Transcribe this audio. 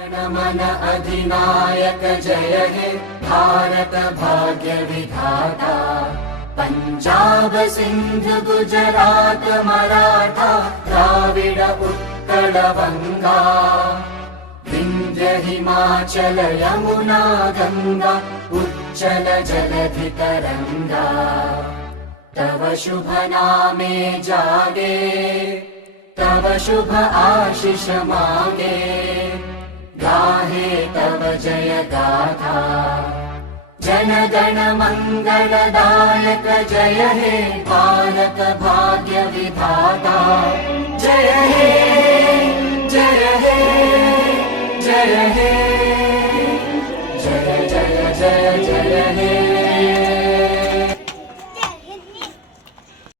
जनमन अधिनायक जय हे भारत भाग्य विधाता। पंजाब सिंध गुजरात मराठा द्राविड उत्कल बंगा। विंध्य हिमाचल यमुना गंगा उच्चल जलधि तरंगा। तव शुभ नामे जागे तव शुभ आशीष मांगे। गाहे तव जय गाथा जन गण मंगलदायक जय हे भारत भाग्य विधाता। जय हे जय हे